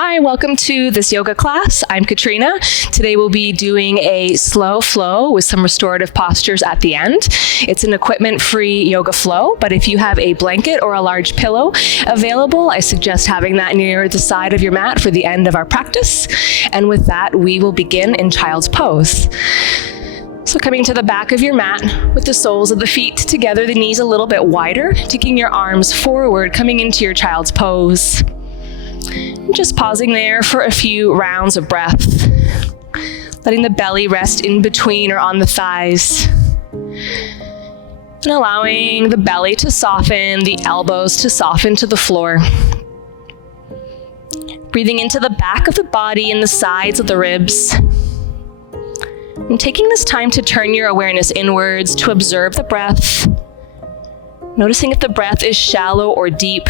Hi, welcome to this yoga class. I'm Katrina. Today we'll be doing a slow flow with some restorative postures at the end. It's an equipment-free yoga flow, but if you have a blanket or a large pillow available, I suggest having that near the side of your mat for the end of our practice. And with that, we will begin in child's pose. So coming to the back of your mat with the soles of the feet together, the knees a little bit wider, taking your arms forward, coming into your child's pose. Just pausing there for a few rounds of breath, letting the belly rest in between or on the thighs, and allowing the belly to soften, the elbows to soften to the floor. Breathing into the back of the body and the sides of the ribs. And taking this time to turn your awareness inwards to observe the breath, noticing if the breath is shallow or deep.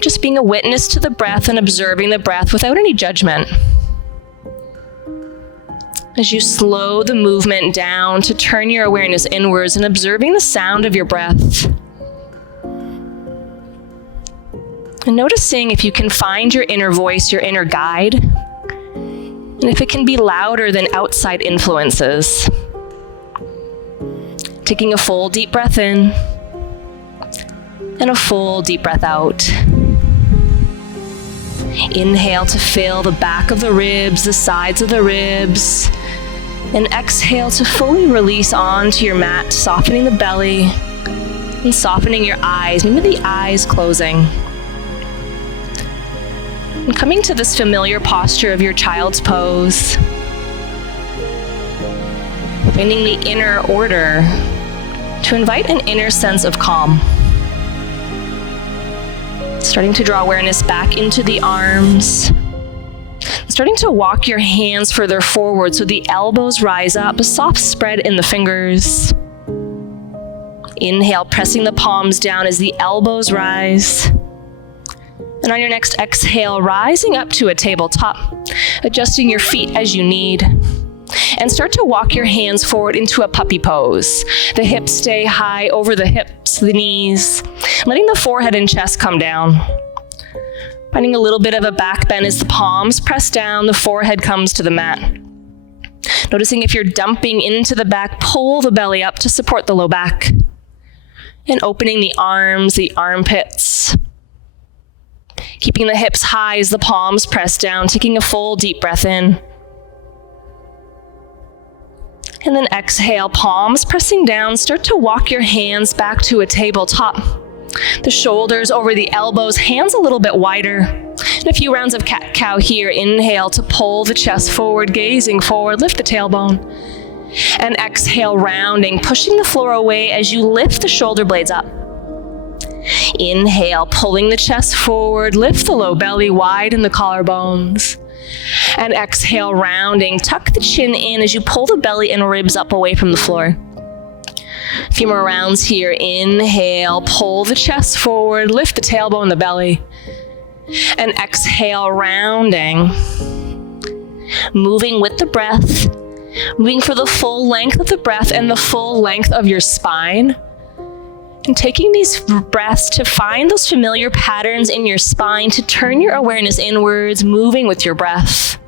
Just being a witness to the breath and observing the breath without any judgment. As you slow the movement down to turn your awareness inwards and observing the sound of your breath. And noticing if you can find your inner voice, your inner guide, and if it can be louder than outside influences. Taking a full deep breath in and a full deep breath out. Inhale to fill the back of the ribs, the sides of the ribs, and exhale to fully release onto your mat, softening the belly and softening your eyes, maybe the eyes closing. And coming to this familiar posture of your child's pose, finding the inner order to invite an inner sense of calm. Starting to draw awareness back into the arms. Starting to walk your hands further forward so the elbows rise up, a soft spread in the fingers. Inhale, pressing the palms down as the elbows rise. And on your next exhale, rising up to a tabletop, adjusting your feet as you need. And start to walk your hands forward into a puppy pose. The hips stay high over the hips, the knees, letting the forehead and chest come down. Finding a little bit of a back bend as the palms press down, the forehead comes to the mat. Noticing if you're dumping into the back, pull the belly up to support the low back. And opening the arms, the armpits. Keeping the hips high as the palms press down, taking a full deep breath in. And then exhale, palms pressing down. Start to walk your hands back to a tabletop. The shoulders over the elbows, hands a little bit wider. And a few rounds of cat-cow here. Inhale to pull the chest forward, gazing forward, lift the tailbone. And exhale, rounding, pushing the floor away as you lift the shoulder blades up. Inhale, pulling the chest forward, lift the low belly, widen the collarbones. And exhale, rounding, tuck the chin in as you pull the belly and ribs up away from the floor. A few more rounds here. Inhale, pull the chest forward, lift the tailbone, the belly. And exhale, rounding. Moving with the breath, moving for the full length of the breath and the full length of your spine. And taking these breaths to find those familiar patterns in your spine, to turn your awareness inwards, moving with your breath.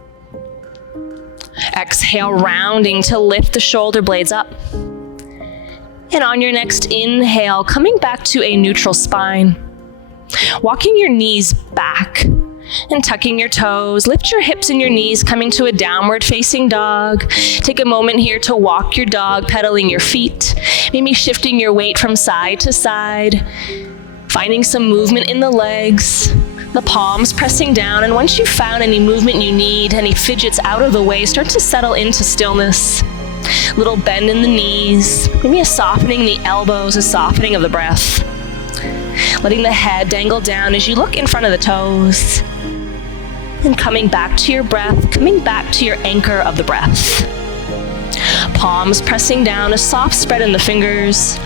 Exhale, rounding to lift the shoulder blades up. And on your next inhale, coming back to a neutral spine. Walking your knees back and tucking your toes. Lift your hips and your knees, coming to a downward facing dog. Take a moment here to walk your dog, pedaling your feet. Maybe shifting your weight from side to side. Finding some movement in the legs. The palms pressing down. And once you've found any movement you need, any fidgets out of the way, start to settle into stillness. Little bend in the knees. Maybe a softening the elbows, a softening of the breath. Letting the head dangle down as you look in front of the toes. And coming back to your breath, coming back to your anchor of the breath. Palms pressing down, a soft spread in the fingers.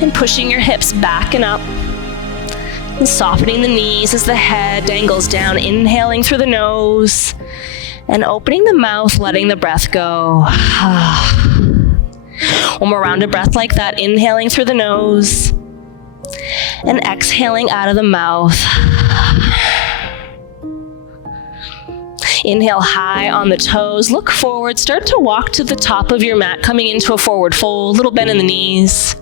And pushing your hips back and up. And softening the knees as the head dangles down, inhaling through the nose. And opening the mouth, letting the breath go. One more round of breath like that, inhaling through the nose. And exhaling out of the mouth. Inhale high on the toes, look forward, start to walk to the top of your mat, coming into a forward fold, little bend in the knees.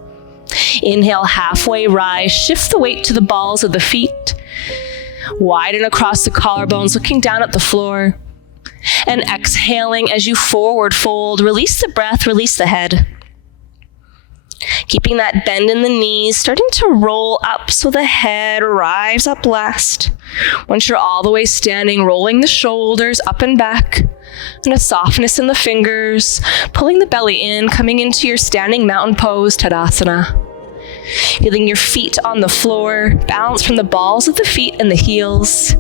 Inhale, halfway rise, shift the weight to the balls of the feet. Widen across the collarbones, looking down at the floor. And exhaling as you forward fold, release the breath, release the head. Keeping that bend in the knees, starting to roll up so the head arrives up last. Once you're all the way standing, rolling the shoulders up and back, and a softness in the fingers, pulling the belly in, coming into your standing mountain pose, Tadasana. Feeling your feet on the floor, balance from the balls of the feet and the heels,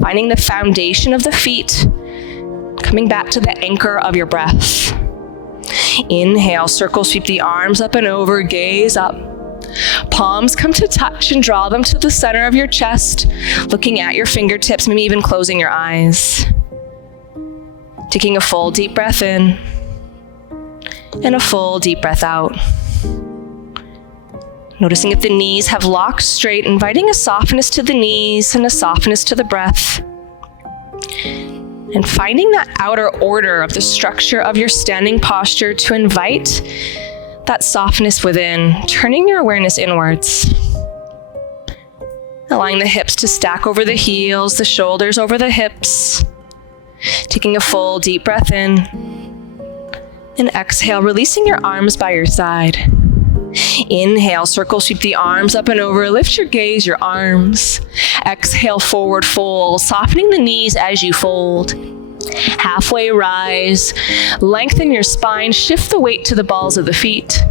finding the foundation of the feet, coming back to the anchor of your breath. Inhale, circle, sweep the arms up and over, gaze up. Palms come to touch and draw them to the center of your chest, looking at your fingertips, maybe even closing your eyes. Taking a full deep breath in and a full deep breath out. Noticing if the knees have locked straight, inviting a softness to the knees and a softness to the breath. And finding that outer order of the structure of your standing posture to invite that softness within, turning your awareness inwards. Allowing the hips to stack over the heels, the shoulders over the hips. Taking a full deep breath in. And exhale, releasing your arms by your side. Inhale, circle, sweep the arms up and over, lift your gaze, your arms. Exhale, forward fold, softening the knees as you fold. Halfway rise, lengthen your spine, shift the weight to the balls of the feet.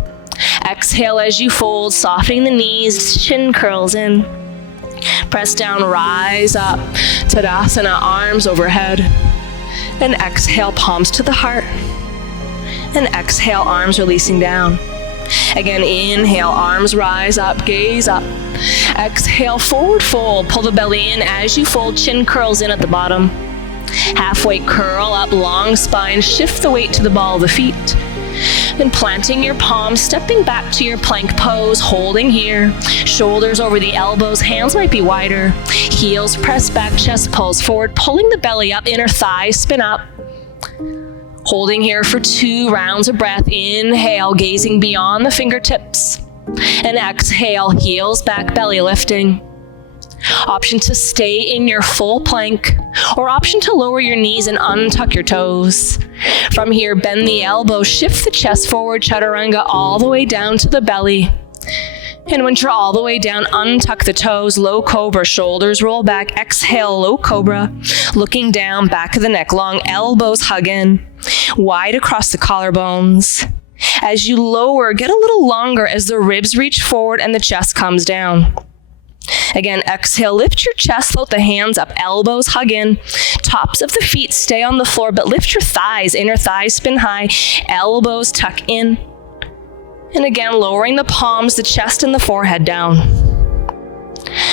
Exhale as you fold, softening the knees, chin curls in. Press down, rise up, Tadasana, arms overhead. And exhale, palms to the heart. And exhale, arms releasing down. Again, inhale, arms rise up, gaze up. Exhale, forward fold, pull the belly in as you fold, chin curls in at the bottom. Halfway curl up, long spine, shift the weight to the ball of the feet. Then planting your palms, stepping back to your plank pose, holding here. Shoulders over the elbows, hands might be wider. Heels press back, chest pulls forward, pulling the belly up, inner thighs spin up. Holding here for 2 rounds of breath. Inhale, gazing beyond the fingertips. And exhale, heels back, belly lifting. Option to stay in your full plank, or option to lower your knees and untuck your toes. From here, bend the elbows, shift the chest forward, chaturanga, all the way down to the belly. And once you're all the way down, untuck the toes, low cobra, shoulders roll back, exhale, low cobra, looking down, back of the neck, long elbows hug in, wide across the collarbones. As you lower, get a little longer as the ribs reach forward and the chest comes down. Again, exhale, lift your chest, float the hands up, elbows hug in, tops of the feet stay on the floor, but lift your thighs, inner thighs spin high, elbows tuck in. And again, lowering the palms, the chest and the forehead down.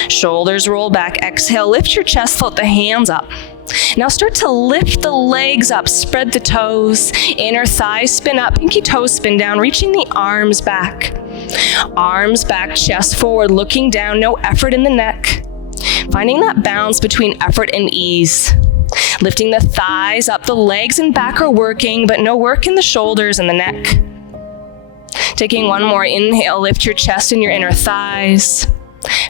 Shoulders roll back, exhale, lift your chest, float the hands up. Now start to lift the legs up, spread the toes, inner thighs spin up, pinky toes spin down, reaching the arms back. Arms back, chest forward, looking down, no effort in the neck. Finding that balance between effort and ease. Lifting the thighs up, the legs and back are working, but no work in the shoulders and the neck. Taking one more inhale, lift your chest and your inner thighs.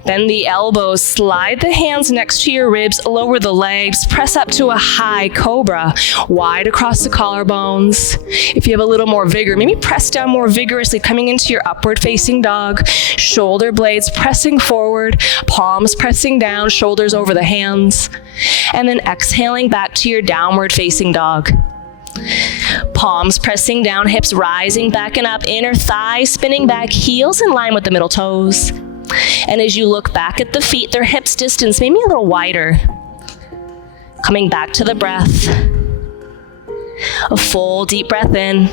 Bend the elbows, slide the hands next to your ribs, lower the legs, press up to a high cobra, wide across the collarbones. If you have a little more vigor, maybe press down more vigorously, coming into your upward facing dog. Shoulder blades pressing forward, palms pressing down, shoulders over the hands. And then exhaling back to your downward facing dog. Palms pressing down, hips rising back and up, inner thighs spinning back, heels in line with the middle toes. And as you look back at the feet, their hips distance, maybe a little wider. Coming back to the breath. A full deep breath in.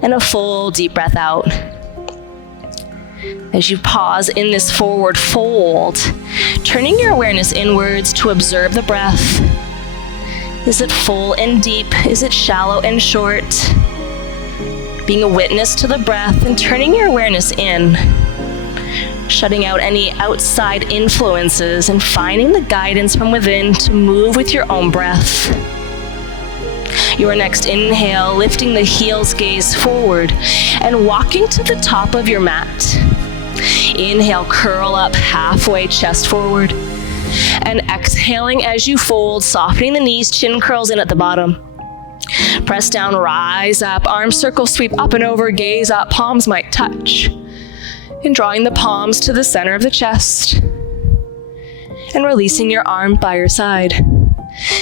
And a full deep breath out. As you pause in this forward fold, turning your awareness inwards to observe the breath. Is it full and deep? Is it shallow and short? Being a witness to the breath and turning your awareness in. shutting out any outside influences and finding the guidance from within to move with your own breath. Your next inhale, lifting the heels, gaze forward and walking to the top of your mat. Inhale, curl up halfway, chest forward. And exhaling as you fold, softening the knees, chin curls in at the bottom. Press down, rise up, arm circle, sweep up and over, gaze up, palms might touch. And drawing the palms to the center of the chest. And releasing your arm by your side.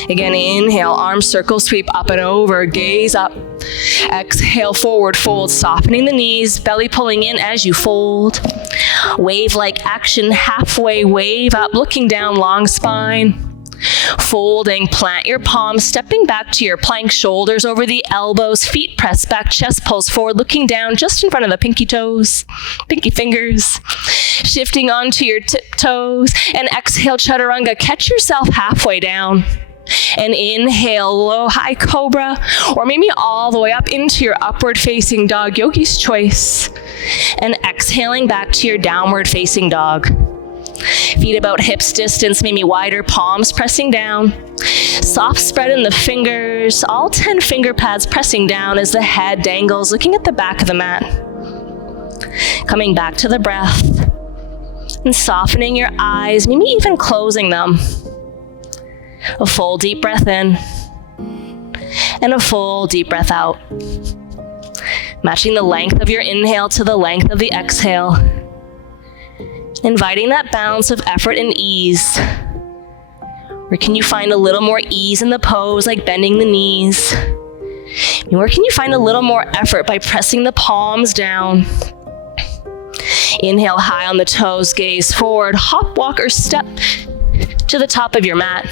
Again, inhale, arm circle, sweep up and over, gaze up. Exhale, forward fold, softening the knees, belly pulling in as you fold. Wave-like action, halfway wave up, looking down, long spine. Folding, plant your palms, stepping back to your plank, shoulders over the elbows, feet press back, chest pulls forward, looking down just in front of the pinky toes, pinky fingers. Shifting onto your tiptoes, and exhale, chaturanga, catch yourself halfway down. And inhale, low, high cobra, or maybe all the way up into your upward facing dog, yogi's choice. And exhaling back to your downward facing dog. Feet about hips distance, maybe wider, palms pressing down. Soft spread in the fingers, all 10 finger pads pressing down as the head dangles, looking at the back of the mat. Coming back to the breath and softening your eyes, maybe even closing them. A full deep breath in and a full deep breath out. Matching the length of your inhale to the length of the exhale. Inviting that balance of effort and ease. Where can you find a little more ease in the pose, like bending the knees? And where can you find a little more effort by pressing the palms down? Inhale high on the toes, gaze forward, hop, walk, or step to the top of your mat.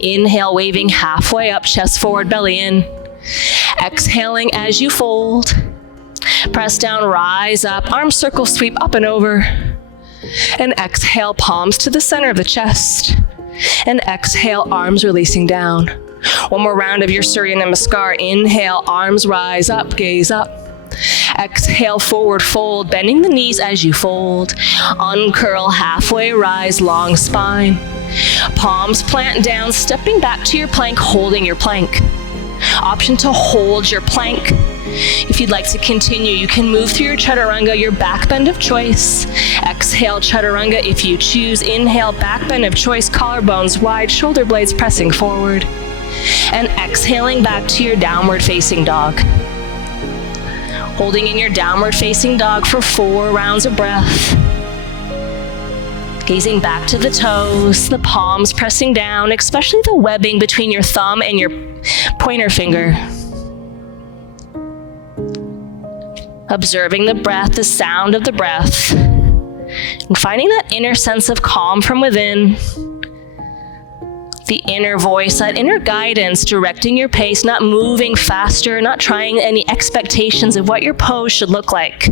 Inhale, waving halfway up, chest forward, belly in. Exhaling as you fold. Press down, rise up, arm circle, sweep up and over. And exhale, palms to the center of the chest. And exhale, arms releasing down. One more round of your Surya Namaskar. Inhale, arms rise up, gaze up. Exhale, forward fold, bending the knees as you fold. Uncurl, halfway rise, long spine. Palms plant down, stepping back to your plank, holding your plank. Option to hold your plank. If you'd like to continue, you can move through your chaturanga, your back bend of choice. Exhale, chaturanga if you choose. Inhale, back bend of choice, collarbones wide, shoulder blades pressing forward. And exhaling back to your downward facing dog. Holding in your downward facing dog for 4 rounds of breath. Gazing back to the toes, the palms pressing down, especially the webbing between your thumb and your pointer finger. Observing the breath, the sound of the breath, and finding that inner sense of calm from within. The inner voice, that inner guidance directing your pace, not moving faster, not trying any expectations of what your pose should look like.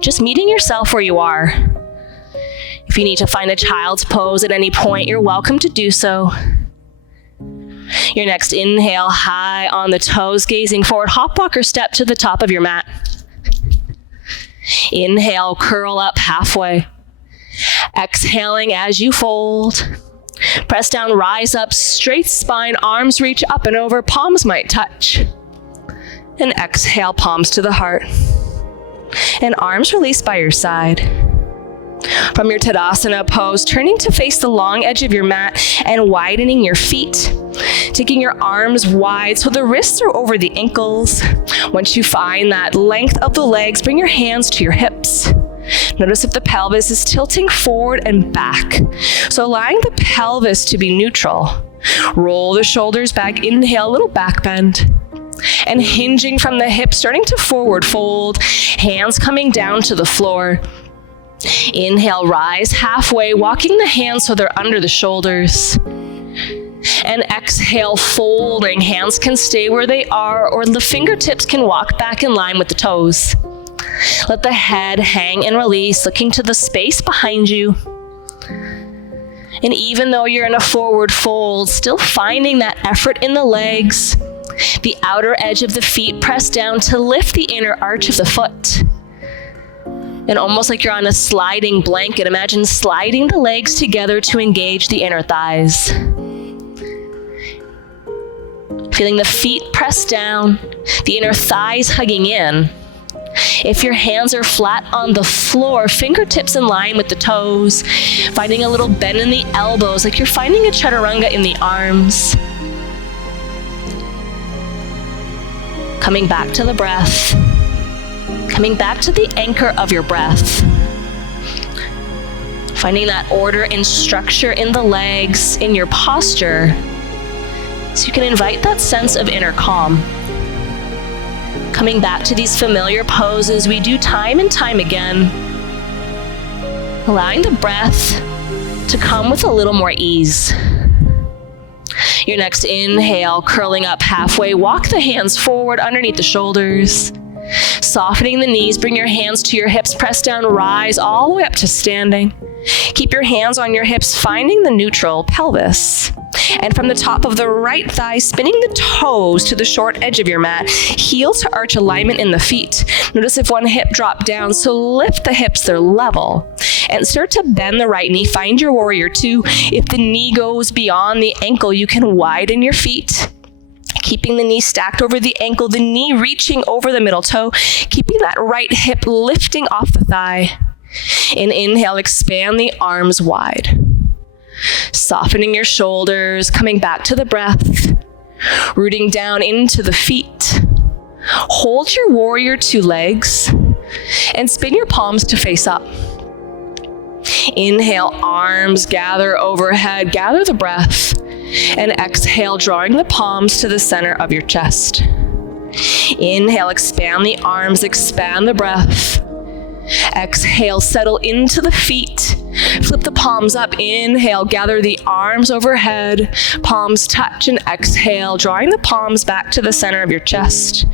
Just meeting yourself where you are. If you need to find a child's pose at any point, you're welcome to do so. Your next inhale, high on the toes, gazing forward, hop, walk, or step to the top of your mat. Inhale, curl up halfway. Exhaling as you fold. Press down, rise up, straight spine, arms reach up and over, palms might touch. And exhale, palms to the heart. And arms release by your side. From your Tadasana pose, turning to face the long edge of your mat and widening your feet. Taking your arms wide so the wrists are over the ankles. Once you find that length of the legs, bring your hands to your hips. Notice if the pelvis is tilting forward and back. So allowing the pelvis to be neutral. Roll the shoulders back, inhale, a little back bend. And hinging from the hips, starting to forward fold, hands coming down to the floor. Inhale, rise halfway, walking the hands so they're under the shoulders. And exhale, folding. Hands can stay where they are, or the fingertips can walk back in line with the toes. Let the head hang and release, looking to the space behind you. And even though you're in a forward fold, still finding that effort in the legs, the outer edge of the feet press down to lift the inner arch of the foot. And almost like you're on a sliding blanket, imagine sliding the legs together to engage the inner thighs. Feeling the feet press down, the inner thighs hugging in. If your hands are flat on the floor, fingertips in line with the toes, finding a little bend in the elbows, like you're finding a chaturanga in the arms. Coming back to the breath. Coming back to the anchor of your breath. Finding that order and structure in the legs, in your posture, so you can invite that sense of inner calm. Coming back to these familiar poses we do time and time again. Allowing the breath to come with a little more ease. Your next inhale, curling up halfway, walk the hands forward underneath the shoulders. Softening the knees, bring your hands to your hips, press down, rise all the way up to standing. Keep your hands on your hips, finding the neutral pelvis. And from the top of the right thigh, spinning the toes to the short edge of your mat, heel to arch alignment in the feet. Notice if one hip dropped down, so lift the hips, they're level. And start to bend the right knee, find your warrior two. If the knee goes beyond the ankle, you can widen your feet. Keeping the knee stacked over the ankle, the knee reaching over the middle toe, keeping that right hip lifting off the thigh. And inhale, expand the arms wide. Softening your shoulders, coming back to the breath, rooting down into the feet. Hold your warrior two legs and spin your palms to face up. Inhale, arms gather overhead, gather the breath. And exhale, drawing the palms to the center of your chest. Inhale, expand the arms, expand the breath. Exhale, settle into the feet. Flip the palms up. Inhale, gather the arms overhead. Palms touch and exhale, drawing the palms back to the center of your chest.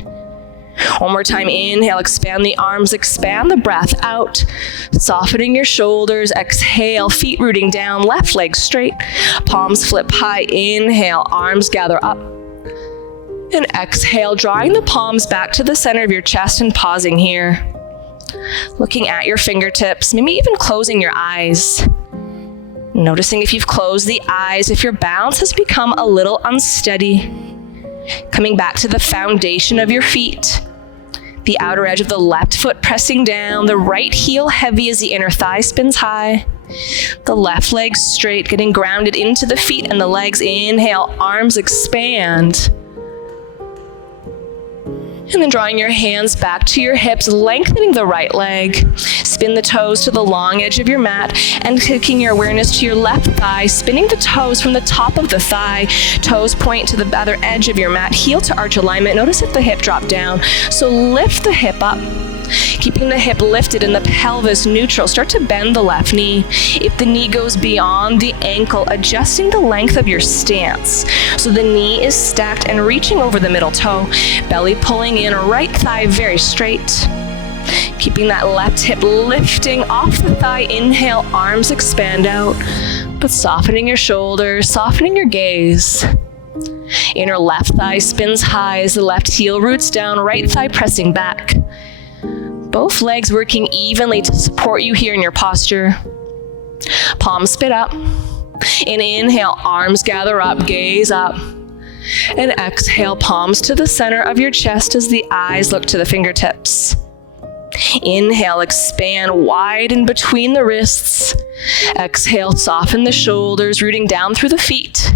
One more time, inhale, expand the arms, expand the breath out, softening your shoulders, exhale, feet rooting down, left leg straight, palms flip high, inhale, arms gather up, and exhale, drawing the palms back to the center of your chest and pausing here. Looking at your fingertips, maybe even closing your eyes. Noticing if you've closed the eyes, if your balance has become a little unsteady. Coming back to the foundation of your feet. The outer edge of the left foot pressing down, the right heel heavy as the inner thigh spins high. The left leg straight, getting grounded into the feet and the legs. Inhale, arms expand. And then drawing your hands back to your hips, lengthening the right leg. Spin the toes to the long edge of your mat and taking your awareness to your left thigh, spinning the toes from the top of the thigh. Toes point to the other edge of your mat, heel to arch alignment. Notice if the hip dropped down. So lift the hip up. Keeping the hip lifted and the pelvis neutral. Start to bend the left knee. If the knee goes beyond the ankle, adjusting the length of your stance. So the knee is stacked and reaching over the middle toe. Belly pulling in, right thigh very straight. Keeping that left hip lifting off the thigh. Inhale, arms expand out. But softening your shoulders, softening your gaze. Inner left thigh spins high as the left heel roots down, right thigh pressing back. Both legs working evenly to support you here in your posture. Palms spit up. And inhale, arms gather up, gaze up. And exhale, palms to the center of your chest as the eyes look to the fingertips. Inhale, expand, widen between the wrists. Exhale, soften the shoulders, rooting down through the feet.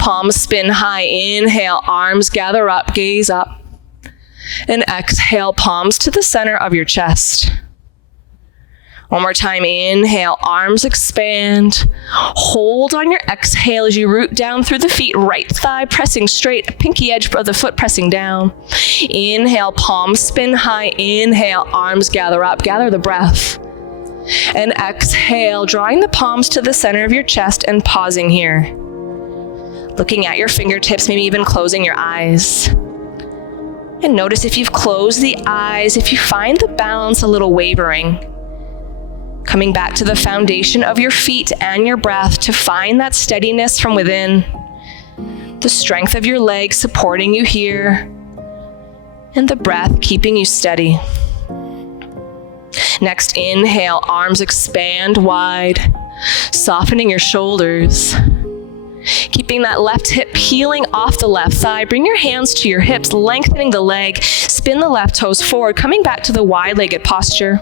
Palms spin high. Inhale, arms gather up, gaze up. And exhale, palms to the center of your chest. One more time, inhale, arms expand. Hold on your exhale as you root down through the feet, right thigh pressing straight, pinky edge of the foot pressing down. Inhale, palms spin high. Inhale, arms gather up, gather the breath. And exhale, drawing the palms to the center of your chest and pausing here. Looking at your fingertips, maybe even closing your eyes. And notice if you've closed the eyes, if you find the balance a little wavering. Coming back to the foundation of your feet and your breath to find that steadiness from within. The strength of your legs supporting you here. And the breath keeping you steady. Next inhale, arms expand wide, softening your shoulders. Keeping that left hip peeling off the left thigh, bring your hands to your hips, lengthening the leg, spin the left toes forward, coming back to the wide-legged posture.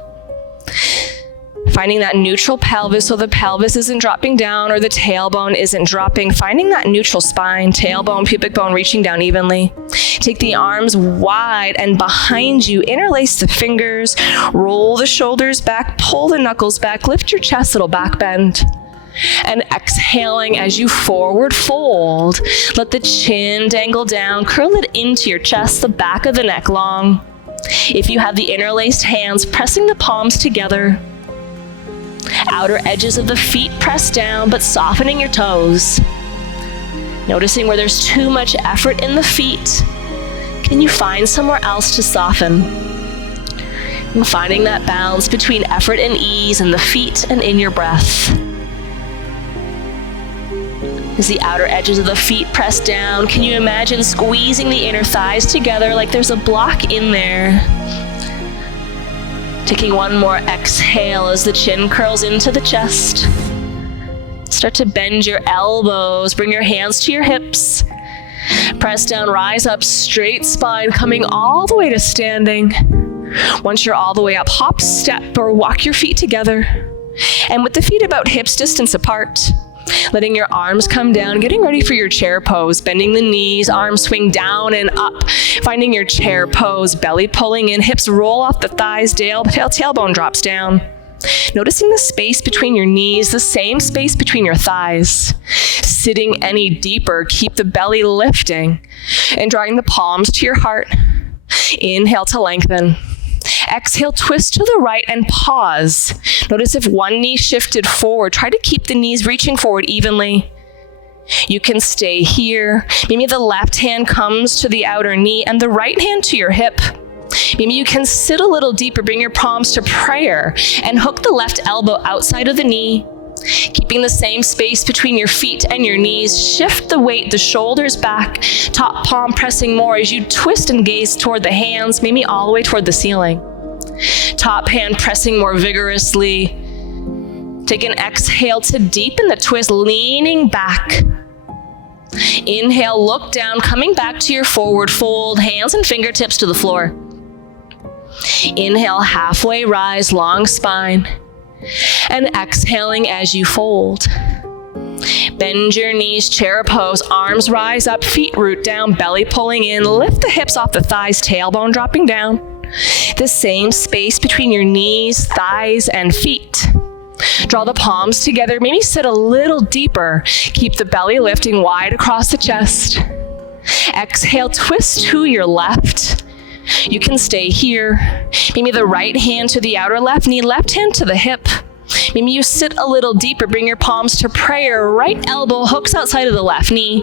Finding that neutral pelvis so the pelvis isn't dropping down or the tailbone isn't dropping. Finding that neutral spine, tailbone, pubic bone reaching down evenly. Take the arms wide and behind you. Interlace the fingers. Roll the shoulders back. Pull the knuckles back. Lift your chest, little back bend. And exhaling as you forward fold. Let the chin dangle down. Curl it into your chest, the back of the neck long. If you have the interlaced hands, pressing the palms together. Outer edges of the feet press down, but softening your toes. Noticing where there's too much effort in the feet. Can you find somewhere else to soften? And finding that balance between effort and ease in the feet and in your breath. As the outer edges of the feet press down, can you imagine squeezing the inner thighs together like there's a block in there? Taking one more exhale as the chin curls into the chest. Start to bend your elbows, bring your hands to your hips. Press down, rise up, straight spine, coming all the way to standing. Once you're all the way up, hop, step, or walk your feet together. And with the feet about hips distance apart, letting your arms come down, getting ready for your chair pose, bending the knees, arms swing down and up, finding your chair pose, belly pulling in, hips roll off the thighs, tailbone drops down. Noticing the space between your knees, the same space between your thighs. Sitting any deeper, keep the belly lifting and drawing the palms to your heart. Inhale to lengthen. Exhale, twist to the right and pause. Notice if one knee shifted forward. Try to keep the knees reaching forward evenly. You can stay here. Maybe the left hand comes to the outer knee and the right hand to your hip. Maybe you can sit a little deeper, bring your palms to prayer and hook the left elbow outside of the knee. Keeping the same space between your feet and your knees, shift the weight, the shoulders back, top palm pressing more as you twist and gaze toward the hands, maybe all the way toward the ceiling. Top hand pressing more vigorously. Take an exhale to deepen the twist, leaning back. Inhale, look down, coming back to your forward fold, hands and fingertips to the floor. Inhale, halfway rise, long spine. And exhaling as you fold. Bend your knees, chair pose, arms rise up, feet root down, belly pulling in, lift the hips off the thighs, tailbone dropping down. The same space between your knees, thighs, and feet. Draw the palms together, maybe sit a little deeper. Keep the belly lifting wide across the chest. Exhale, twist to your left. You can stay here. Maybe the right hand to the outer left knee, left hand to the hip. Maybe you sit a little deeper, bring your palms to prayer. Right elbow hooks outside of the left knee.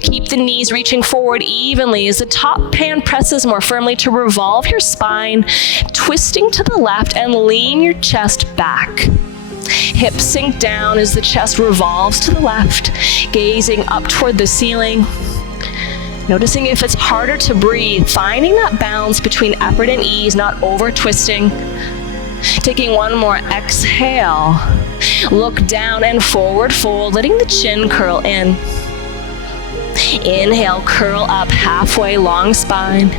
Keep the knees reaching forward evenly as the top hand presses more firmly to revolve your spine, twisting to the left and lean your chest back. Hips sink down as the chest revolves to the left, gazing up toward the ceiling. Noticing if it's harder to breathe, finding that balance between effort and ease, not over twisting. Taking one more exhale. Look down and forward fold, letting the chin curl in. Inhale, curl up halfway, long spine.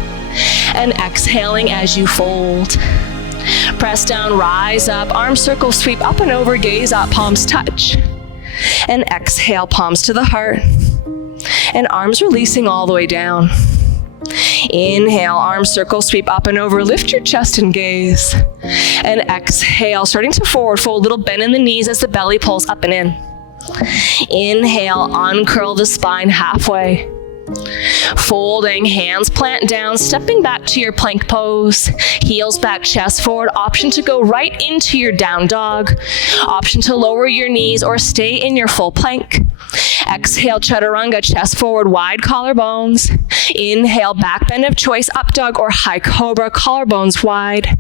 And exhaling as you fold. Press down, rise up, arm circle, sweep up and over, gaze up, palms touch. And exhale, palms to the heart. And arms releasing all the way down. Inhale, arm circle, sweep up and over, lift your chest and gaze. And exhale, starting to forward fold, little bend in the knees as the belly pulls up and in. Inhale, uncurl the spine halfway. Folding, hands plant down, stepping back to your plank pose. Heels back, chest forward. Option to go right into your down dog. Option to lower your knees or stay in your full plank. Exhale, chaturanga, chest forward, wide collarbones. Inhale, back bend of choice, up dog or high cobra, collarbones wide.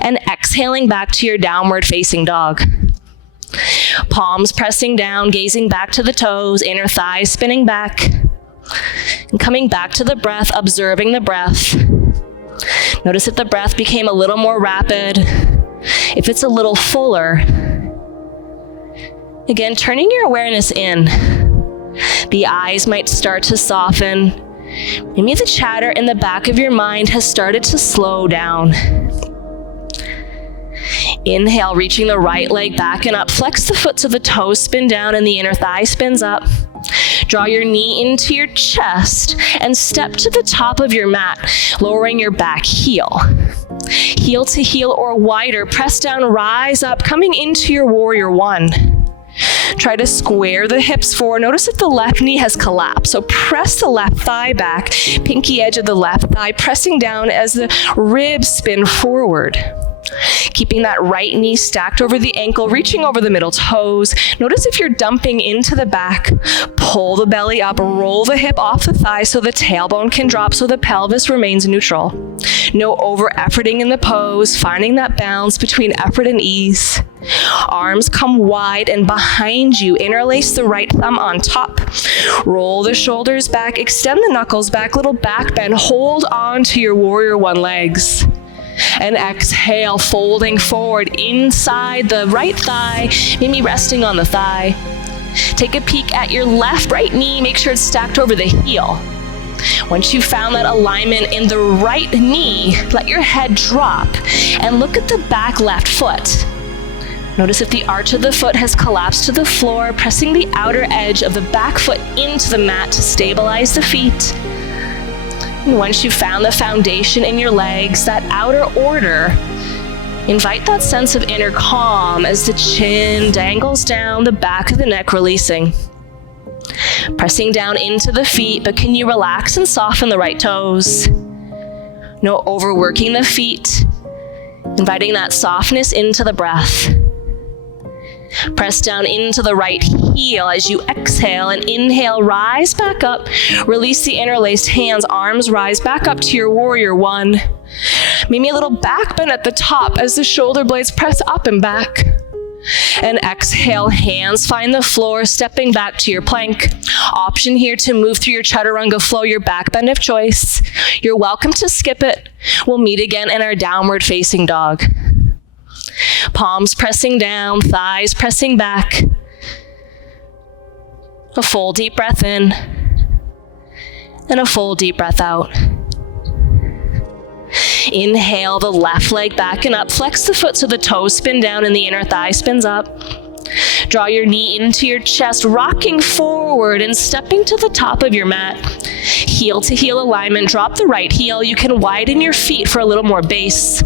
And exhaling back to your downward facing dog. Palms pressing down, gazing back to the toes, inner thighs spinning back. And coming back to the breath, observing the breath. Notice if the breath became a little more rapid. If it's a little fuller, again, turning your awareness in. The eyes might start to soften. Maybe the chatter in the back of your mind has started to slow down. Inhale, reaching the right leg back and up. Flex the foot so the toes spin down and the inner thigh spins up. Draw your knee into your chest and step to the top of your mat, lowering your back heel. Heel to heel or wider, press down, rise up, coming into your warrior one. Try to square the hips forward. Notice if the left knee has collapsed. So press the left thigh back, pinky edge of the left thigh, pressing down as the ribs spin forward. Keeping that right knee stacked over the ankle, reaching over the middle toes. Notice if you're dumping into the back, pull the belly up, roll the hip off the thigh so the tailbone can drop so the pelvis remains neutral. No over-efforting in the pose, finding that balance between effort and ease. Arms come wide and behind you. Interlace the right thumb on top. Roll the shoulders back, extend the knuckles back, little back bend. Hold on to your warrior one legs. And exhale, folding forward inside the right thigh, maybe resting on the thigh. Take a peek at your right knee, make sure it's stacked over the heel. Once you've found that alignment in the right knee, let your head drop and look at the back left foot. Notice if the arch of the foot has collapsed to the floor, pressing the outer edge of the back foot into the mat to stabilize the feet. And once you've found the foundation in your legs, that outer order, invite that sense of inner calm as the chin dangles down the back of the neck, releasing. Pressing down into the feet, but can you relax and soften the right toes? No overworking the feet, inviting that softness into the breath. Press down into the right heel as you exhale and inhale, rise back up. Release the interlaced hands, arms rise back up to your warrior one. Maybe a little back bend at the top as the shoulder blades press up and back. And exhale, hands find the floor, stepping back to your plank. Option here to move through your chaturanga flow, your back bend of choice. You're welcome to skip it. We'll meet again in our downward facing dog. Palms pressing down, thighs pressing back. A full deep breath in and a full deep breath out. Inhale the left leg back and up. Flex the foot so the toes spin down and the inner thigh spins up. Draw your knee into your chest, rocking forward and stepping to the top of your mat. Heel to heel alignment. Drop the right heel. You can widen your feet for a little more base.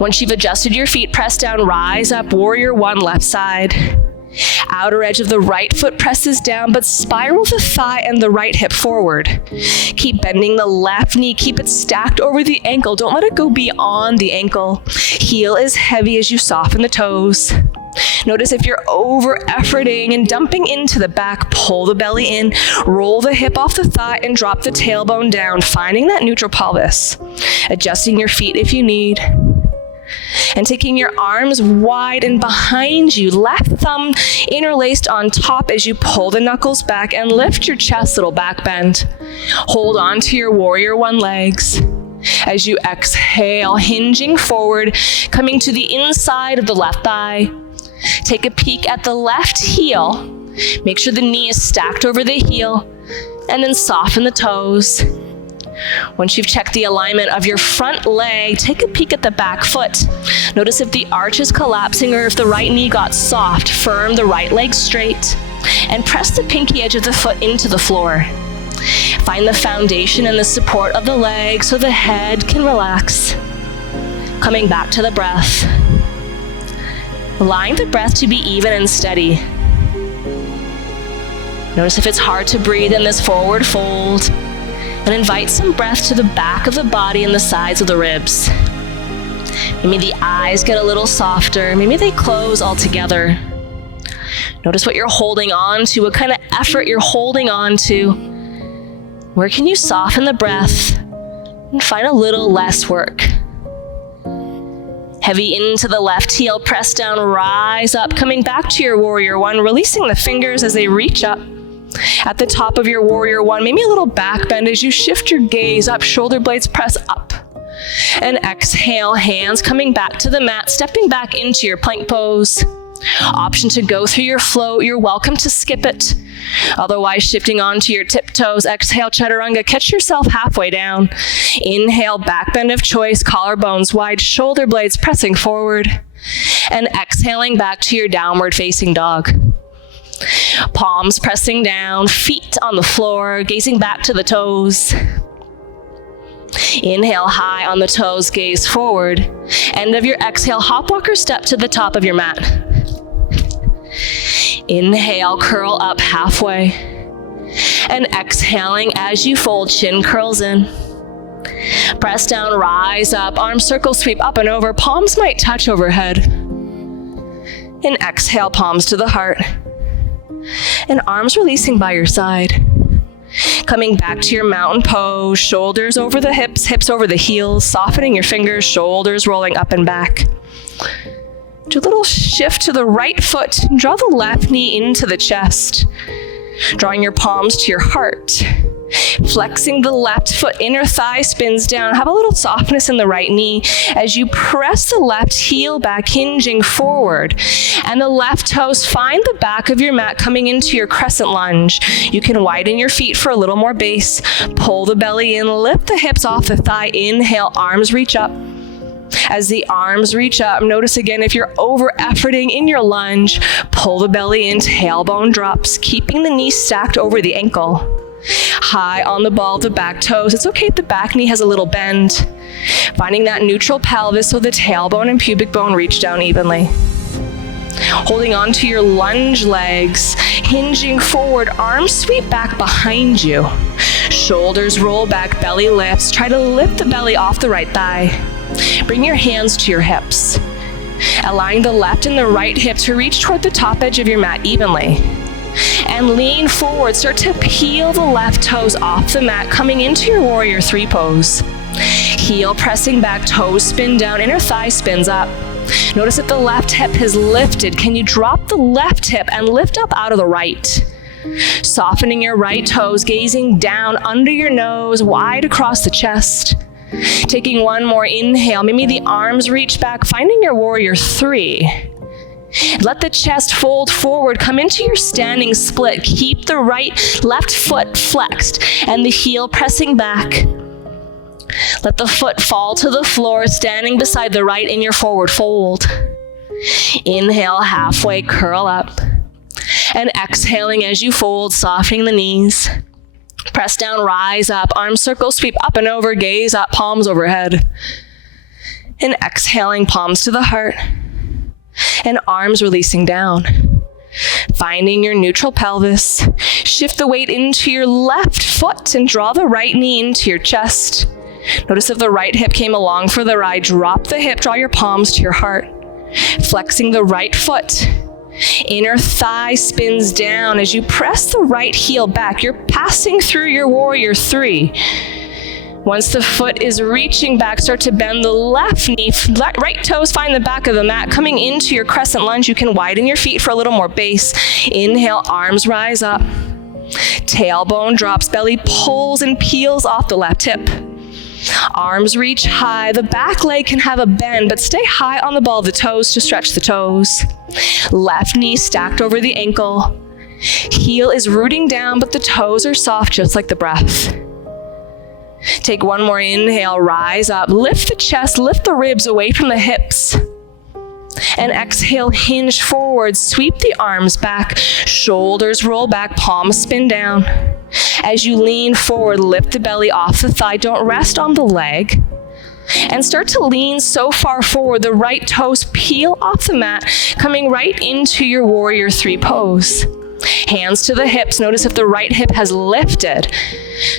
Once you've adjusted your feet, press down, rise up, warrior one, left side. Outer edge of the right foot presses down, but spiral the thigh and the right hip forward. Keep bending the left knee, keep it stacked over the ankle. Don't let it go beyond the ankle. Heel is heavy as you soften the toes. Notice if you're over-efforting and dumping into the back, pull the belly in, roll the hip off the thigh and drop the tailbone down, finding that neutral pelvis. Adjusting your feet if you need. And taking your arms wide and behind you, left thumb interlaced on top as you pull the knuckles back and lift your chest, little back bend. Hold on to your warrior one legs. As you exhale, hinging forward, coming to the inside of the left thigh. Take a peek at the left heel. Make sure the knee is stacked over the heel, and then soften the toes. Once you've checked the alignment of your front leg, take a peek at the back foot. Notice if the arch is collapsing or if the right knee got soft. Firm the right leg straight and press the pinky edge of the foot into the floor. Find the foundation and the support of the leg so the head can relax. Coming back to the breath. Allowing the breath to be even and steady. Notice if it's hard to breathe in this forward fold. And invite some breath to the back of the body and the sides of the ribs. Maybe the eyes get a little softer. Maybe they close altogether. Notice what you're holding on to, what kind of effort you're holding on to. Where can you soften the breath and find a little less work? Heavy into the left heel, press down, rise up, coming back to your warrior one, releasing the fingers as they reach up. At the top of your warrior one, maybe a little back bend as you shift your gaze up, shoulder blades press up. And exhale, hands coming back to the mat, stepping back into your plank pose. Option to go through your float. You're welcome to skip it. Otherwise, shifting onto your tiptoes. Exhale, chaturanga. Catch yourself halfway down. Inhale, back bend of choice, collarbones wide, shoulder blades pressing forward. And exhaling back to your downward facing dog. Palms pressing down, feet on the floor, gazing back to the toes. Inhale high on the toes, gaze forward. End of your exhale, hop, walk, or step to the top of your mat. Inhale, curl up halfway. And exhaling as you fold, chin curls in. Press down, rise up, arm circle, sweep up and over, palms might touch overhead. And exhale, palms to the heart. And arms releasing by your side. Coming back to your mountain pose, shoulders over the hips, hips over the heels, softening your fingers, shoulders rolling up and back. Do a little shift to the right foot, draw the left knee into the chest, drawing your palms to your heart. Flexing the left foot, inner thigh spins down. Have a little softness in the right knee as you press the left heel back, hinging forward. And the left toes find the back of your mat coming into your crescent lunge. You can widen your feet for a little more base. Pull the belly in, lift the hips off the thigh. Inhale, arms reach up. As the arms reach up, notice again if you're over-efforting in your lunge, pull the belly in, tailbone drops, keeping the knee stacked over the ankle. High on the ball of the back toes. It's okay if the back knee has a little bend. Finding that neutral pelvis so the tailbone and pubic bone reach down evenly. Holding on to your lunge legs, hinging forward, arms sweep back behind you. Shoulders roll back, belly lifts. Try to lift the belly off the right thigh. Bring your hands to your hips. Allowing the left and the right hip to reach toward the top edge of your mat evenly. And lean forward, start to peel the left toes off the mat, coming into your warrior 3 pose. Heel pressing back, toes spin down, inner thigh spins up. Notice if the left hip has lifted. Can you drop the left hip and lift up out of the right? Softening your right toes, gazing down under your nose, wide across the chest. Taking one more inhale, maybe the arms reach back, finding your warrior 3. Let the chest fold forward, come into your standing split. Keep the left foot flexed and the heel pressing back. Let the foot fall to the floor, standing beside the right in your forward fold. Inhale, halfway, curl up. And exhaling as you fold, softening the knees. Press down, rise up, arm circle, sweep up and over, gaze up, palms overhead. And exhaling, palms to the heart. And arms releasing down. Finding your neutral pelvis. Shift the weight into your left foot and draw the right knee into your chest. Notice if the right hip came along for the ride, drop the hip, draw your palms to your heart. Flexing the right foot. Inner thigh spins down as you press the right heel back. You're passing through your warrior 3. Once the foot is reaching back, start to bend the left knee. Right toes find the back of the mat. Coming into your crescent lunge, you can widen your feet for a little more base. Inhale, arms rise up. Tailbone drops, belly pulls and peels off the left hip. Arms reach high. The back leg can have a bend, but stay high on the ball of the toes to stretch the toes. Left knee stacked over the ankle. Heel is rooting down, but the toes are soft just like the breath. Take one more inhale, rise up, lift the chest, lift the ribs away from the hips. And exhale, hinge forward, sweep the arms back, shoulders roll back, palms spin down. As you lean forward, lift the belly off the thigh, don't rest on the leg. And start to lean so far forward, the right toes peel off the mat, coming right into your warrior 3 pose. Hands to the hips, notice if the right hip has lifted.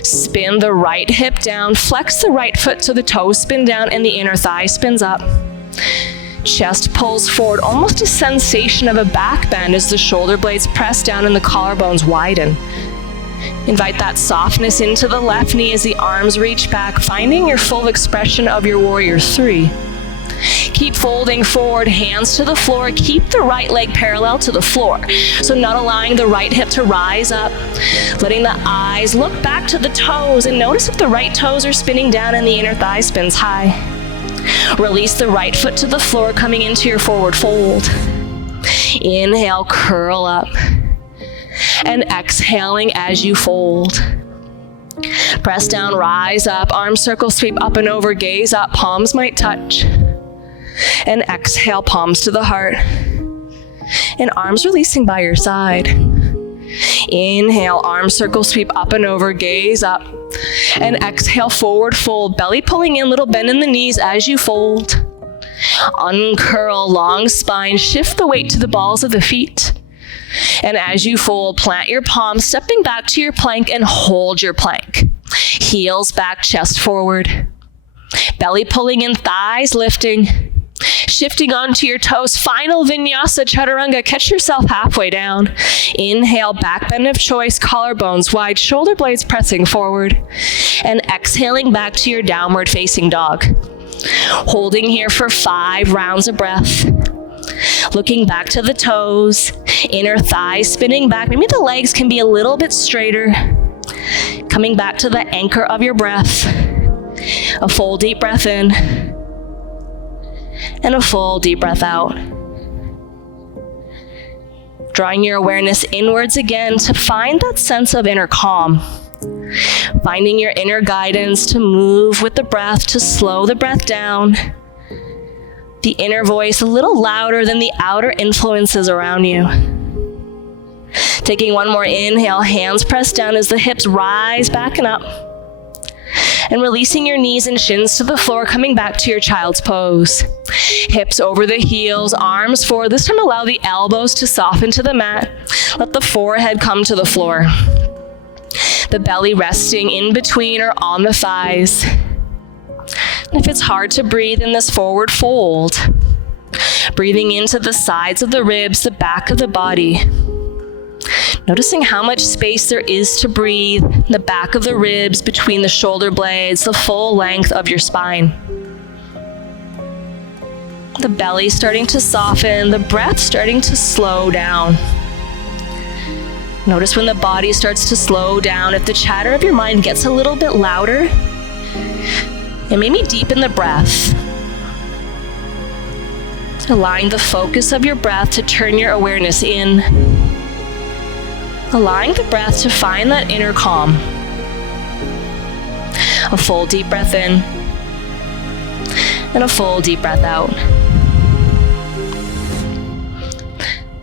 Spin the right hip down, flex the right foot so the toes spin down and the inner thigh spins up. Chest pulls forward, almost a sensation of a back bend as the shoulder blades press down and the collarbones widen. Invite that softness into the left knee as the arms reach back, finding your full expression of your warrior 3. Keep folding forward, hands to the floor. Keep the right leg parallel to the floor. So not allowing the right hip to rise up. Letting the eyes look back to the toes and notice if the right toes are spinning down and the inner thigh spins high. Release the right foot to the floor, coming into your forward fold. Inhale, curl up. And exhaling as you fold. Press down, rise up, arm circle, sweep up and over, gaze up, palms might touch. And exhale, palms to the heart. And arms releasing by your side. Inhale, arm circle, sweep up and over, gaze up. And exhale, forward fold, belly pulling in, little bend in the knees as you fold. Uncurl, long spine, shift the weight to the balls of the feet. And as you fold, plant your palms, stepping back to your plank and hold your plank. Heels back, chest forward. Belly pulling in, thighs lifting. Shifting onto your toes, final vinyasa, chaturanga. Catch yourself halfway down. Inhale, back bend of choice, collarbones wide, shoulder blades pressing forward. And exhaling back to your downward facing dog. Holding here for 5 rounds of breath. Looking back to the toes, inner thighs spinning back. Maybe the legs can be a little bit straighter. Coming back to the anchor of your breath. A full deep breath in. And a full deep breath out. Drawing your awareness inwards again to find that sense of inner calm. Finding your inner guidance to move with the breath, to slow the breath down. The inner voice a little louder than the outer influences around you. Taking one more inhale, hands pressed down as the hips rise back and up. And releasing your knees and shins to the floor, coming back to your child's pose. Hips over the heels, arms forward. This time allow the elbows to soften to the mat. Let the forehead come to the floor. The belly resting in between or on the thighs. And if it's hard to breathe in this forward fold, breathing into the sides of the ribs, the back of the body. Noticing how much space there is to breathe, the back of the ribs, between the shoulder blades, the full length of your spine. The belly starting to soften, the breath starting to slow down. Notice when the body starts to slow down, if the chatter of your mind gets a little bit louder, and maybe deepen the breath. Allowing the focus of your breath to turn your awareness in. Allowing the breath to find that inner calm. A full deep breath in. And a full deep breath out.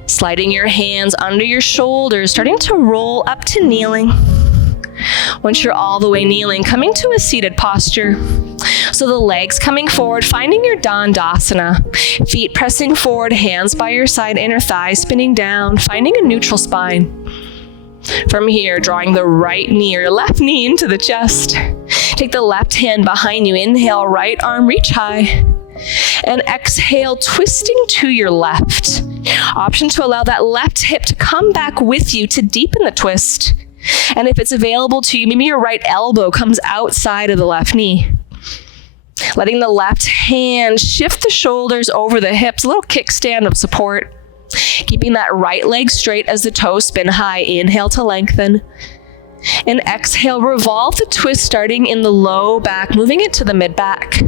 Sliding your hands under your shoulders, starting to roll up to kneeling. Once you're all the way kneeling, coming to a seated posture. So the legs coming forward, finding your Dandasana. Feet pressing forward, hands by your side, inner thighs spinning down, finding a neutral spine. From here, drawing the right knee or left knee into the chest. Take the left hand behind you. Inhale, right arm reach high. And exhale, twisting to your left. Option to allow that left hip to come back with you to deepen the twist. And if it's available to you, maybe your right elbow comes outside of the left knee. Letting the left hand shift the shoulders over the hips, a little kickstand of support. Keeping that right leg straight as the toes spin high. Inhale to lengthen. And exhale, revolve the twist starting in the low back, moving it to the mid back.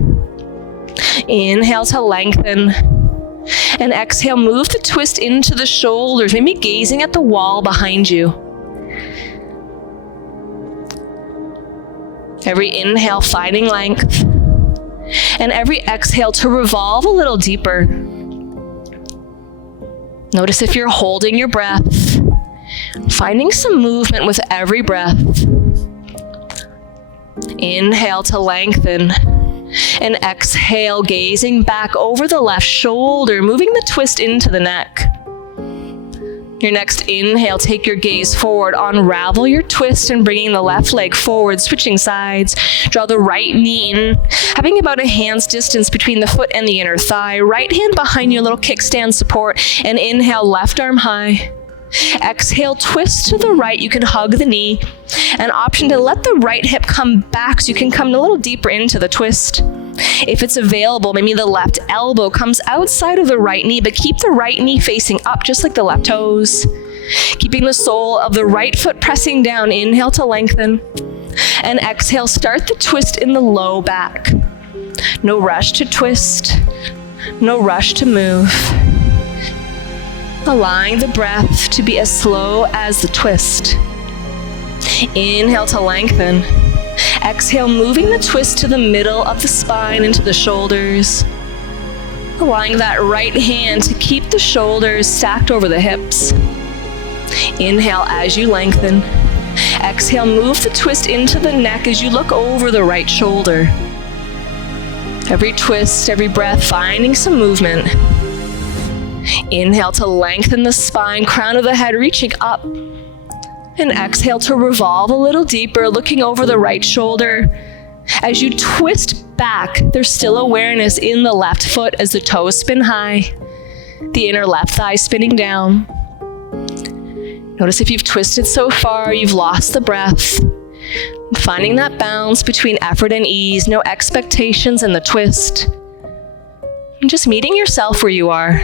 Inhale to lengthen. And exhale, move the twist into the shoulders, maybe gazing at the wall behind you. Every inhale finding length. And every exhale to revolve a little deeper. Notice if you're holding your breath, finding some movement with every breath. Inhale to lengthen. And exhale, gazing back over the left shoulder, moving the twist into the neck. Your next inhale, take your gaze forward, unravel your twist and bringing the left leg forward, switching sides. Draw the right knee in, having about a hand's distance between the foot and the inner thigh. Right hand behind you, a little kickstand support, and inhale, left arm high. Exhale, twist to the right. You can hug the knee. An option to let the right hip come back so you can come a little deeper into the twist. If it's available, maybe the left elbow comes outside of the right knee, but keep the right knee facing up just like the left toes. Keeping the sole of the right foot pressing down. Inhale to lengthen. And exhale, start the twist in the low back. No rush to twist. No rush to move. Allowing the breath to be as slow as the twist. Inhale to lengthen. Exhale, moving the twist to the middle of the spine into the shoulders. Allowing that right hand to keep the shoulders stacked over the hips. Inhale as you lengthen. Exhale, move the twist into the neck as you look over the right shoulder. Every twist, every breath, finding some movement. Inhale to lengthen the spine, crown of the head reaching up. And exhale to revolve a little deeper, looking over the right shoulder. As you twist back, there's still awareness in the left foot as the toes spin high, the inner left thigh spinning down. Notice if you've twisted so far, you've lost the breath. Finding that balance between effort and ease, no expectations in the twist. And just meeting yourself where you are.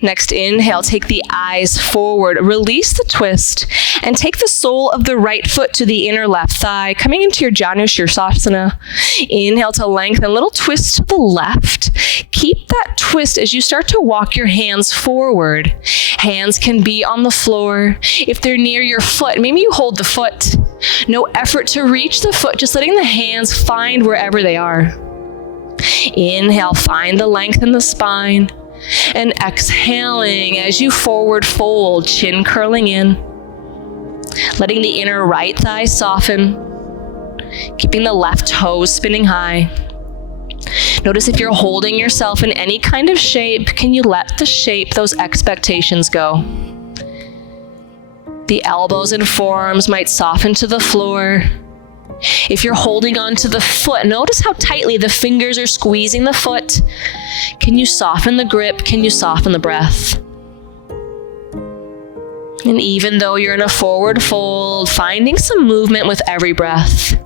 Next, inhale, take the eyes forward, release the twist, and take the sole of the right foot to the inner left thigh, coming into your Janu Shirsasana. Inhale to lengthen, little twist to the left. Keep that twist as you start to walk your hands forward. Hands can be on the floor. If they're near your foot, maybe you hold the foot. No effort to reach the foot, just letting the hands find wherever they are. Inhale, find the length in the spine. And exhaling as you forward fold, chin curling in. Letting the inner right thigh soften. Keeping the left toes spinning high. Notice if you're holding yourself in any kind of shape, can you let the shape, those expectations go? The elbows and forearms might soften to the floor. If you're holding on to the foot, notice how tightly the fingers are squeezing the foot. Can you soften the grip? Can you soften the breath? And even though you're in a forward fold, finding some movement with every breath.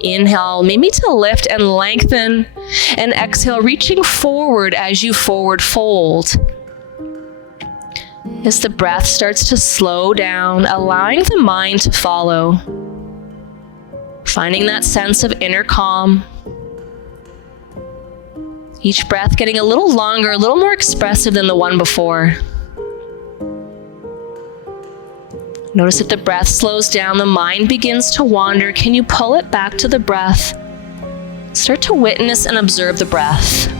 Inhale, maybe to lift and lengthen, and exhale, reaching forward as you forward fold. As the breath starts to slow down, allowing the mind to follow. Finding that sense of inner calm. Each breath getting a little longer, a little more expressive than the one before. Notice if the breath slows down, the mind begins to wander. Can you pull it back to the breath? Start to witness and observe the breath.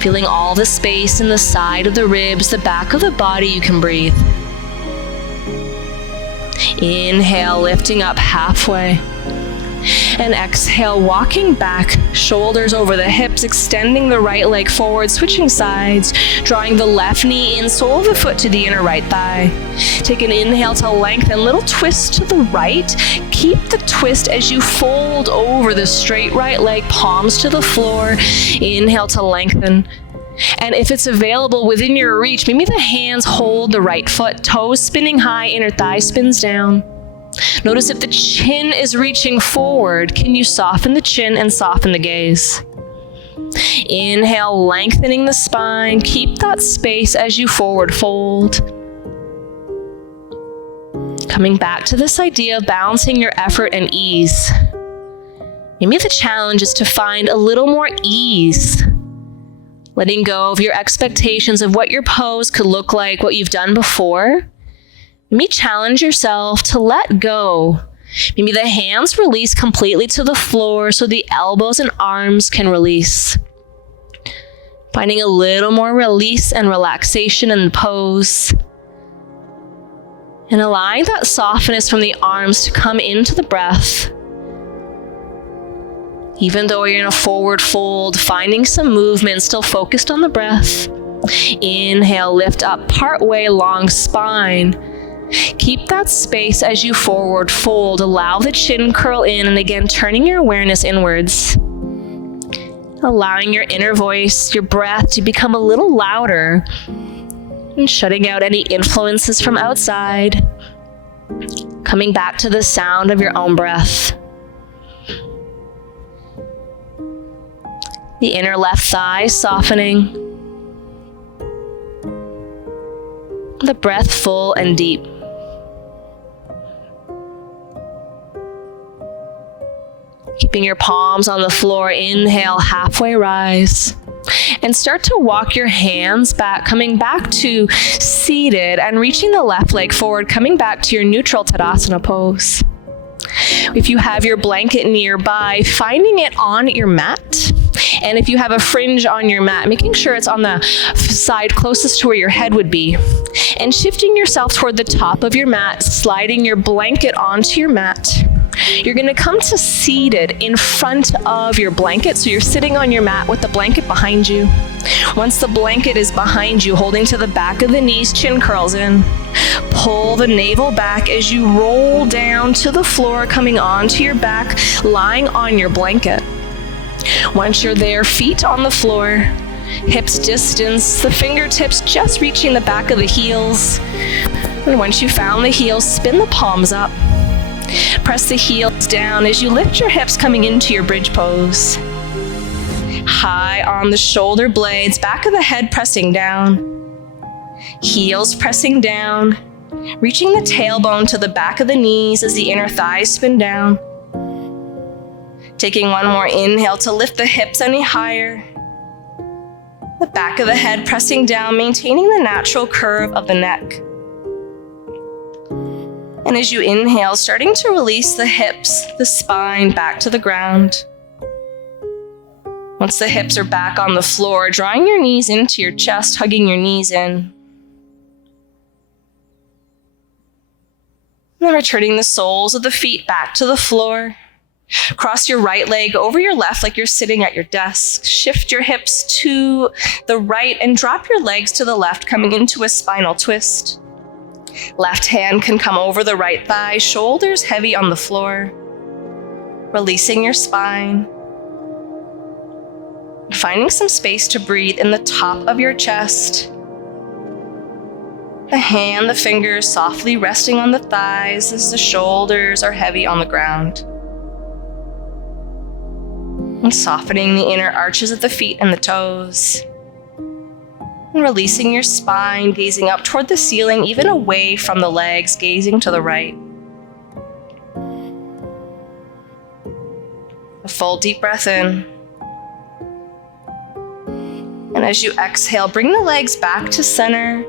Feeling all the space in the side of the ribs, the back of the body, you can breathe. Inhale, lifting up halfway. And exhale, walking back, shoulders over the hips, extending the right leg forward, switching sides, drawing the left knee in, sole of the foot to the inner right thigh. Take an inhale to lengthen, little twist to the right. Keep the twist as you fold over the straight right leg, palms to the floor. Inhale to lengthen. And if it's available within your reach, maybe the hands hold the right foot, toes spinning high, inner thigh spins down. Notice if the chin is reaching forward, can you soften the chin and soften the gaze? Inhale, lengthening the spine. Keep that space as you forward fold. Coming back to this idea of balancing your effort and ease. Maybe the challenge is to find a little more ease. Letting go of your expectations of what your pose could look like, what you've done before. Maybe challenge yourself to let go. Maybe the hands release completely to the floor so the elbows and arms can release. Finding a little more release and relaxation in the pose. And allowing that softness from the arms to come into the breath. Even though you're in a forward fold, finding some movement, still focused on the breath. Inhale, lift up partway along spine. Keep that space as you forward fold. Allow the chin curl in, and again, turning your awareness inwards. Allowing your inner voice, your breath to become a little louder, and shutting out any influences from outside. Coming back to the sound of your own breath. The inner left thigh softening. The breath full and deep. Keeping your palms on the floor, inhale, halfway rise. And start to walk your hands back, coming back to seated and reaching the left leg forward, coming back to your neutral Tadasana pose. If you have your blanket nearby, finding it on your mat. And if you have a fringe on your mat, making sure it's on the side closest to where your head would be. And shifting yourself toward the top of your mat, sliding your blanket onto your mat. You're going to come to seated in front of your blanket. So you're sitting on your mat with the blanket behind you. Once the blanket is behind you, holding to the back of the knees, chin curls in. Pull the navel back as you roll down to the floor, coming onto your back, lying on your blanket. Once you're there, feet on the floor, hips distance, the fingertips just reaching the back of the heels. And once you found the heels, spin the palms up. Press the heels down as you lift your hips, coming into your bridge pose. High on the shoulder blades, back of the head pressing down. Heels pressing down, reaching the tailbone to the back of the knees as the inner thighs spin down. Taking one more inhale to lift the hips any higher. The back of the head pressing down, maintaining the natural curve of the neck. And as you inhale, starting to release the hips, the spine back to the ground. Once the hips are back on the floor, drawing your knees into your chest, hugging your knees in. And then returning the soles of the feet back to the floor. Cross your right leg over your left like you're sitting at your desk. Shift your hips to the right and drop your legs to the left, coming into a spinal twist. Left hand can come over the right thigh, shoulders heavy on the floor. Releasing your spine. Finding some space to breathe in the top of your chest. The hand, the fingers softly resting on the thighs as the shoulders are heavy on the ground. And softening the inner arches of the feet and the toes. And releasing your spine, gazing up toward the ceiling, even away from the legs, gazing to the right. A full deep breath in. And as you exhale, bring the legs back to center.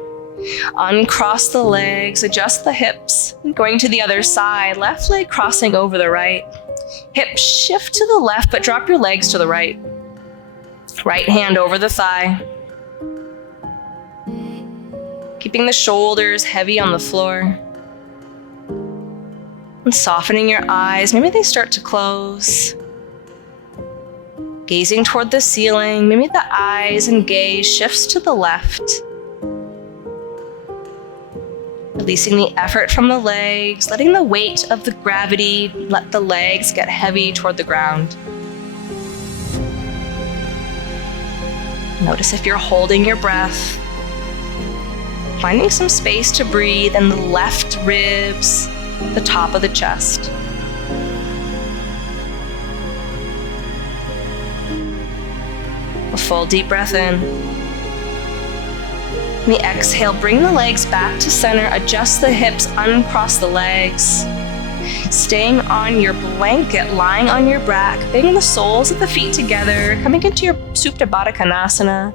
Uncross the legs, adjust the hips. Going to the other side, left leg crossing over the right. Hips shift to the left, but drop your legs to the right. Right hand over the thigh. Keeping the shoulders heavy on the floor. And softening your eyes, maybe they start to close. Gazing toward the ceiling, maybe the eyes and gaze shifts to the left. Releasing the effort from the legs, letting the weight of the gravity let the legs get heavy toward the ground. Notice if you're holding your breath. Finding some space to breathe in the left ribs, the top of the chest. A full deep breath in. We exhale, bring the legs back to center, adjust the hips, uncross the legs. Staying on your blanket, lying on your back, bring the soles of the feet together, coming into your Supta Baddha Konasana.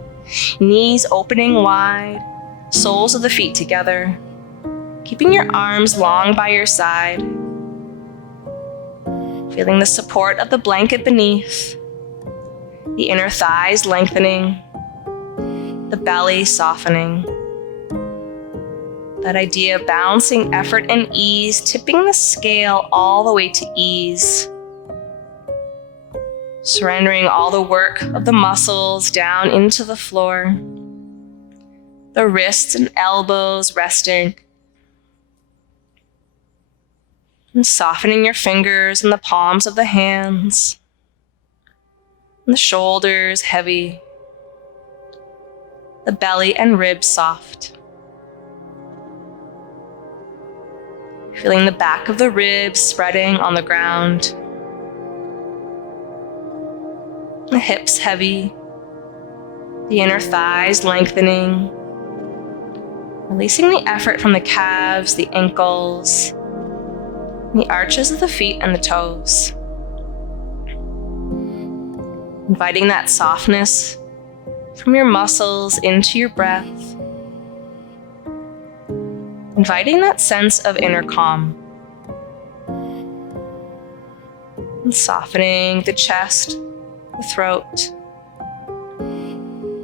Knees opening wide, soles of the feet together. Keeping your arms long by your side. Feeling the support of the blanket beneath. The inner thighs lengthening. The belly softening. That idea of balancing effort and ease, tipping the scale all the way to ease. Surrendering all the work of the muscles down into the floor. The wrists and elbows resting. And softening your fingers and the palms of the hands. And the shoulders heavy. The belly and ribs soft. Feeling the back of the ribs spreading on the ground. The hips heavy, the inner thighs lengthening, releasing the effort from the calves, the ankles, the arches of the feet and the toes. Inviting that softness from your muscles into your breath. Inviting that sense of inner calm. And softening the chest, the throat.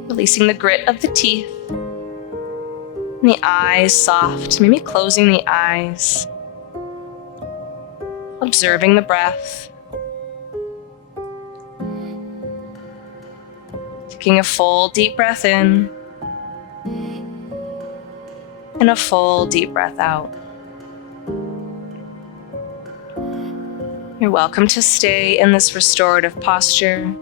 Releasing the grit of the teeth. And the eyes soft, maybe closing the eyes. Observing the breath. Taking a full deep breath in. And a full deep breath out. You're welcome to stay in this restorative posture.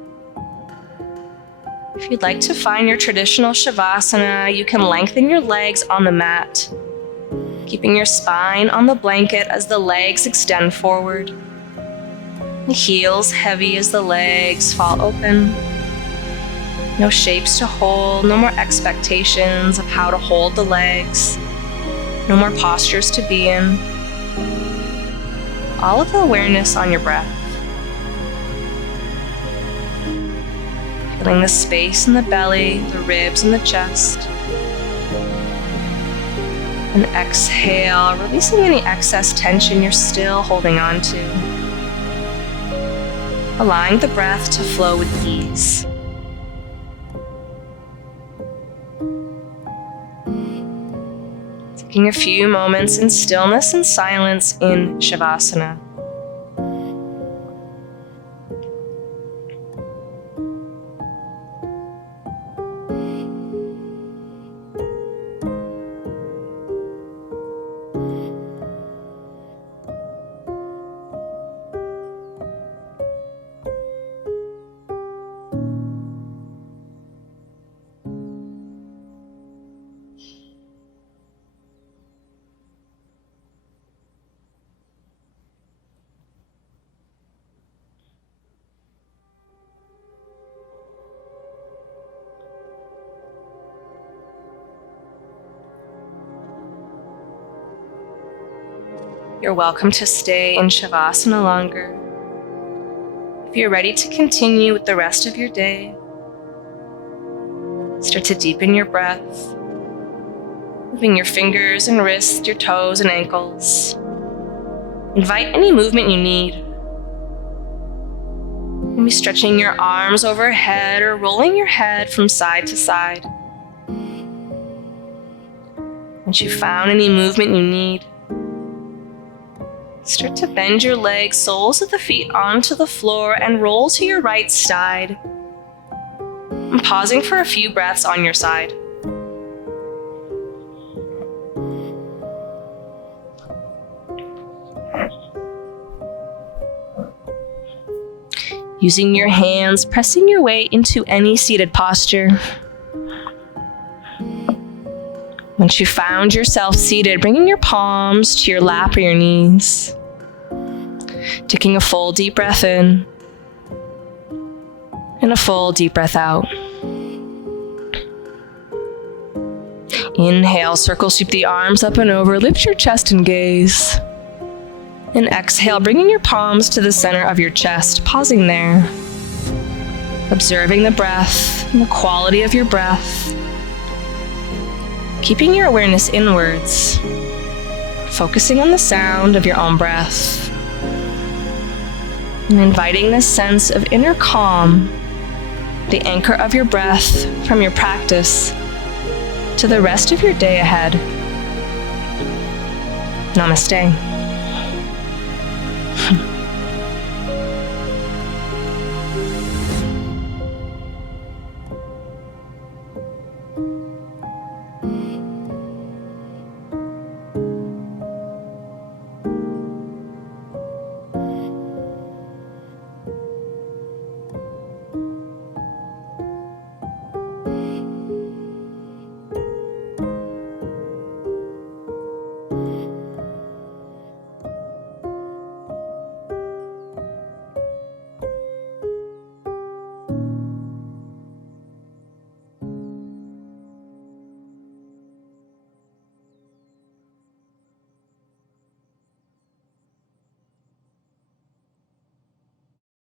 If you'd like to find your traditional Shavasana, you can lengthen your legs on the mat, keeping your spine on the blanket as the legs extend forward. The heels heavy as the legs fall open. No shapes to hold, no more expectations of how to hold the legs. No more postures to be in. All of the awareness on your breath. Feeling the space in the belly, the ribs, and the chest. And exhale, releasing any excess tension you're still holding on to. Allowing the breath to flow with ease. Taking a few moments in stillness and silence in Shavasana. You're welcome to stay in Shavasana longer. If you're ready to continue with the rest of your day, start to deepen your breath, moving your fingers and wrists, your toes and ankles. Invite any movement you need. Maybe stretching your arms overhead or rolling your head from side to side. Once you've found any movement you need, start to bend your legs, soles of the feet onto the floor, and roll to your right side. And pausing for a few breaths on your side. Using your hands, pressing your way into any seated posture. Once you found yourself seated, bringing your palms to your lap or your knees. Taking a full deep breath in and a full deep breath out. Inhale, circle sweep the arms up and over, lift your chest and gaze. And exhale, bringing your palms to the center of your chest, pausing there. Observing the breath and the quality of your breath. Keeping your awareness inwards, focusing on the sound of your own breath, and inviting this sense of inner calm, the anchor of your breath from your practice to the rest of your day ahead. Namaste.